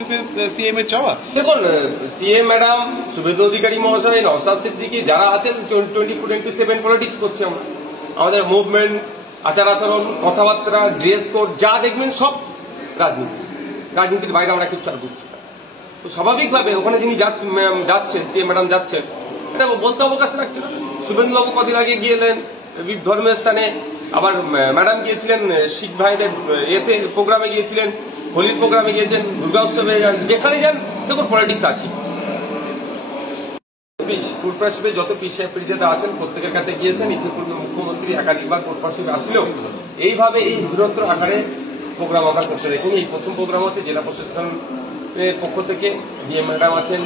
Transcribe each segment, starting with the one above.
CM এর চাওয়া। দেখুন, সিএম ম্যাডাম, শুভেন্দু অধিকারী মহাশয়, নওশাদ সিদ্দিকী যারা আছেন 24/7 পলিটিক্স করছে। আমরা আমাদের মুভমেন্ট, আচার আচরণ, কথাবার্তা, ড্রেস কোড যা দেখবেন সব রাজনীতির বাইরে আমরা কিছু আর বুঝছি না। তো স্বাভাবিকভাবে ওখানে যিনি যাচ্ছেন, সিএম ম্যাডাম যাচ্ছেন, এটা বলতে অবকাশ রাখছে না। শুভেন্দুবাবু কদিন আগে গিয়েলেন ধর্মীয় স্থানে, আবার ম্যাডাম গিয়েছিলেন শিখ ভাইদের এতে প্রোগ্রামে গিয়েছিলেন, হোলির প্রোগ্রামে গিয়েছেন, দুর্গা উৎসবে যান, যেখানে যান দেখুন পলিটিক্স আছে। ফুটপাশে যত পিসাতে আছেন প্রত্যেকের কাছে গিয়েছেন। ইতিপূর্বে মুখ্যমন্ত্রী একাধিকবার ফুটপাশে আসলেও এইভাবে এই বৃহত্তর আকারে প্রোগ্রাম আমরা করতে দেখিনি। এই প্রথম প্রোগ্রাম হচ্ছে জেলা প্রশাসনের পক্ষ থেকে, ডিএম ম্যাডাম আছেন,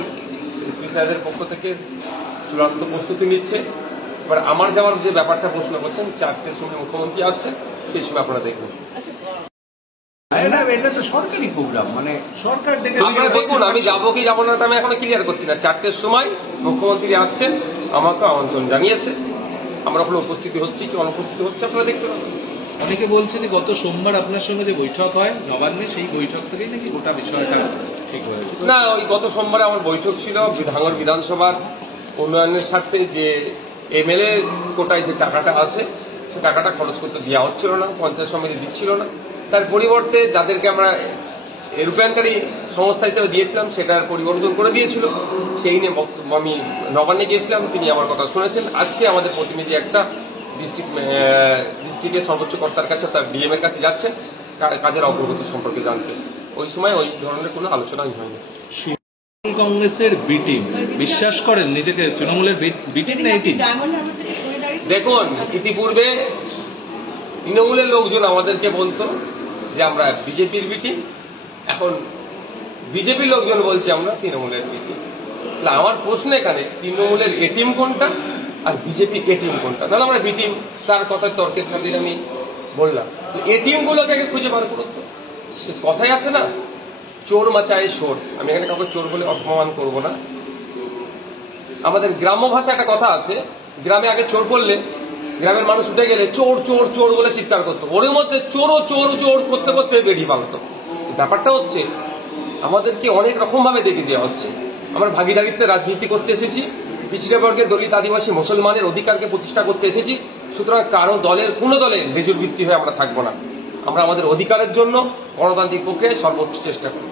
এসপি সাহেবের পক্ষ থেকে চূড়ান্ত প্রস্তুতি নিচ্ছে। এবার আমার যাওয়ার যে ব্যাপারটা প্রশ্ন করছেন, 4টের সময় মুখ্যমন্ত্রী আসছেন, সেই সময় আপনারা দেখবেন। এটা তো সরকারি প্রোগ্রাম, মানে সরকার আপনারা দেখুন, আমি যাবো কি যাবো না আমি এখনো ক্লিয়ার করছি না। 4টের সময় মুখ্যমন্ত্রী আসছেন, আমাকে আমন্ত্রণ জানিয়েছে। আমরা ওখানে উপস্থিতি হচ্ছি কি অনুপস্থিতি হচ্ছে আপনারা দেখতে পাবেন। অনেকে বলছে যে গত সোমবার আপনার সঙ্গে যে বৈঠক হয় নবান্নে, সেই বৈঠক থেকেই নাকি গোটা বিষয়টা ঠিক হয়েছে। না, ওই গত সোমবারে আমার বৈঠক ছিল ভাঙড় বিধানসভার উন্নয়নের স্বার্থে। যে এমএলএ কোটায় যে টাকাটা আসে, সে টাকাটা খরচ করতে দেওয়া হচ্ছিল না, পঞ্চায়েত সমিতি দিচ্ছিল না। তার পরিবর্তে যাদেরকে আমরা রূপায়ণকারী সংস্থা হিসেবে দিয়েছিলাম, সেটার পরিবর্তন করে দিয়েছিল। সেই নিয়ে আমি নবান্নে গিয়েছিলাম, তিনি আমার কথা শুনেছেন। আজকে আমাদের প্রতিনিধি একটা ডিস্ট্রিক্টের সর্বোচ্চ কর্তার কাছে, তার ডিএম এর কাছে যাচ্ছেন কাজের অগ্রগতি সম্পর্কে জানতে। ওই সময় ওই ধরনের কোনো আলোচনাই হয়নি। কংগ্রেসের বি টিম বিশ্বাস করেন নিজেকে তৃণমূলের বি টিম না এই টিম? দেখুন, ইতিপূর্বে তৃণমূলের লোকজন আমাদেরকে বলতো যে আমরা বিজেপির বি টিম, এখন বিজেপির লোকজন বলছে আমরা তৃণমূলের বি টিম। আমার প্রশ্ন এখানে, তৃণমূলের এ টিম কোনটা আর বিজেপির এ টিম কোনটা? তাহলে আমরা বি টিম, তার কথা তর্কের খাতিরে আমি বললাম। এ টিম গুলোকে খুঁজে বার করুন তো। কথাই আছে না, চোর মাচায় শোর। আমি এখানে কাউকে চোর বলে অপমান করব না। আমাদের গ্রাম্য ভাষা একটা কথা আছে, গ্রামে আগে চোর বললে গ্রামের মানুষ উঠে গেলে চোর চোর চোর বলে চিৎকার করতো, ওর মধ্যে চোর চোর চোর করতে করতে বেরিয়ে পালতো। ব্যাপারটা হচ্ছে আমাদেরকে অনেক রকম ভাবে দেখে দেওয়া হচ্ছে। আমরা ভাগিদারিত্বে রাজনীতি করতে এসেছি, পিছিয়ে বর্গের, দলিত, আদিবাসী, মুসলমানের অধিকারকে প্রতিষ্ঠা করতে এসেছি। সুতরাং কারো দলের, কোনো দলের লেজুর ভিত্তি হয়ে আমরা থাকবো না। আমরা আমাদের অধিকারের জন্য গণতান্ত্রিক প্রক্রিয়ায় সর্বোচ্চ চেষ্টা করি।